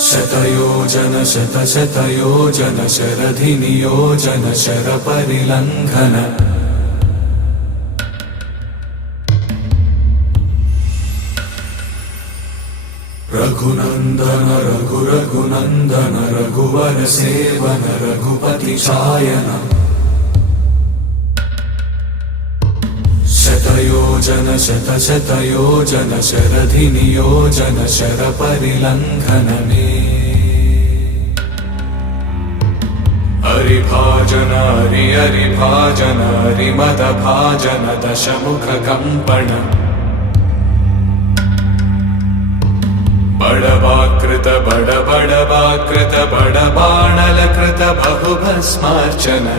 शतयोजन शतशतयोजन शरधिनियोजन शरपरिलङ्घन रघुनन्दन रघुरघुनन्दन रघुवर seven Raghupati चायन शतयोजन शतशतयोजन शरधिनियोजन शरपरिलङ्घन मे हरिभाजन हरिभाजन हरिमदभाजन दशमुख कंपन बड़वाकृत बड़वाकृत बड़बाणलकृत बहुभस्मार्चन